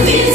You.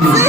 God's